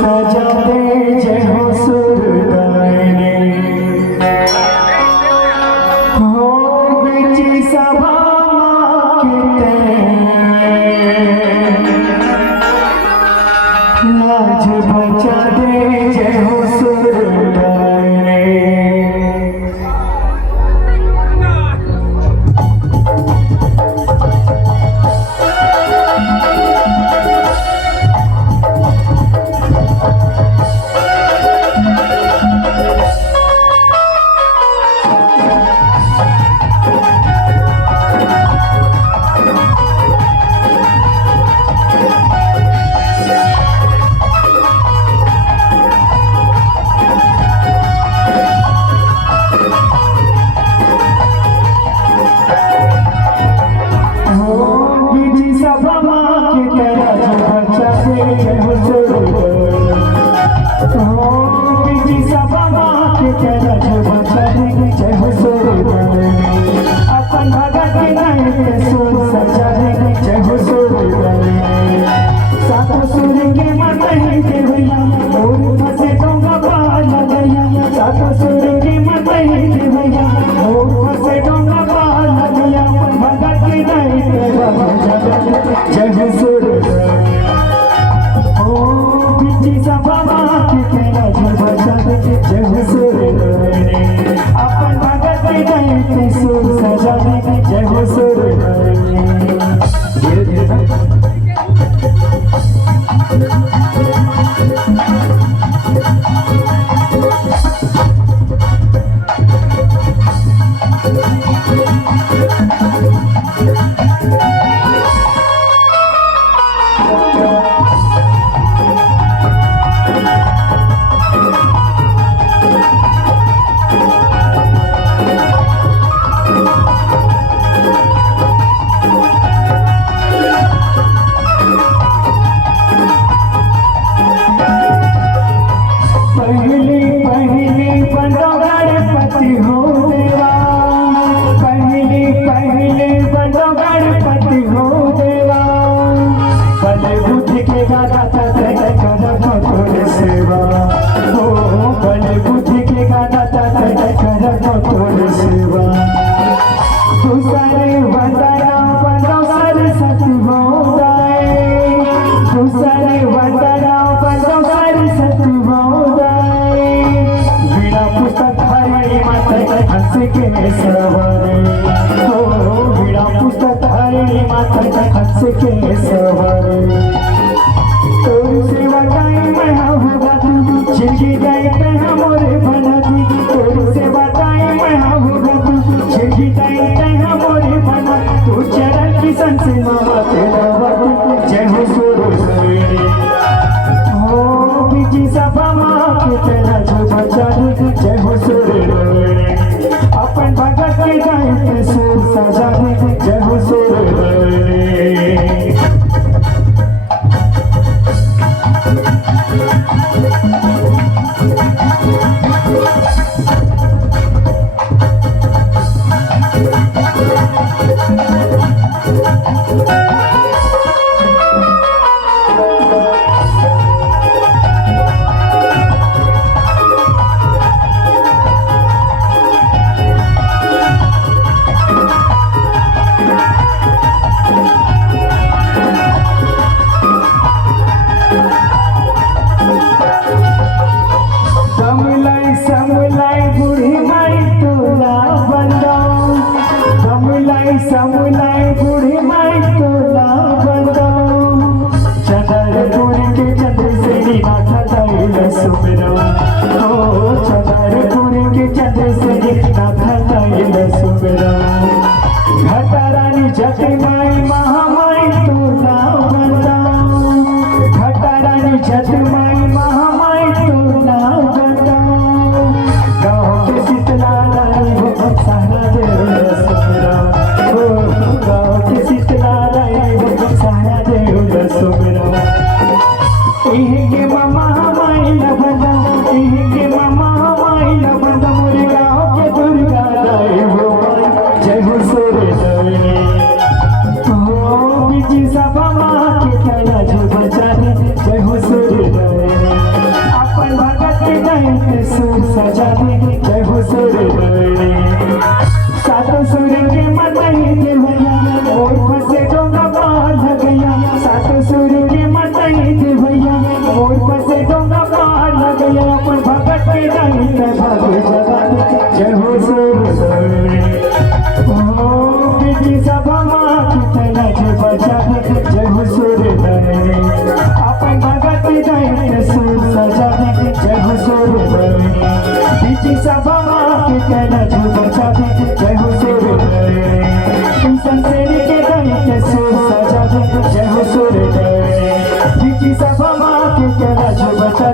सजा दे जय हो सुरगाने हो बिची सभा मांगते लाज बचा दे जय हो सुरगाने अपन भगत नहीं सुर सजा दे जय हो सुरगाने सातों सुर के मत ही के भैया और फंसे डोंगा पार लगैया सातों सुर के मत ही के भैया और फंसे डोंगा पार लगैया अपन भगत नहीं के जय हो सुरगाने ओ बिची सभा के तेरा जय बचा दे जय हो सुरगाने अपन भगत नहीं सुर सजा दे जय हो सुरगाने धीरे धीरे जय हो सुरगाने हो बिची सभा के तेरा जय बचा दे जय हो सुरगाने अपन भगत नहीं सुर सजा दे जय हो सुरगाने समुलाई बूढ़ी माई तोला बंदो चंद्रपुर के चंद्र से नाथ लैल सुमिरो ओ चंद्रपुर के चंद्र से नाथ लैल सुमिरो घटा रानी जटी माई महामाई तोला बंदो घटा रानी जटी माई महामाई तोला बंदो गाँव के शीतला लाई सारा देव सुमिरो के मामा माई लबदा के मामा माई लबदा मोरे गाँव के दुर्गा दाई हो जय हो सुरगाने हो बिची सभा के तेरा जय बचा दे जय हो सुरगाने। भैया मोर पसे डोंगा पार लगे अपन भगत के नहीं ते भाग जगा जय हो सूरदास बिजी सभा मां कितना जे बचा जय हो सूरदास अपन भगत के नहीं ते सुर सजा जय हो सूरदास बिजी सभा मां कितना जे बचा जय हो सूरदास संसेरी के नहीं ते सुर सजा जय हो सूरदास बिजी सभा मां कितना जे बचा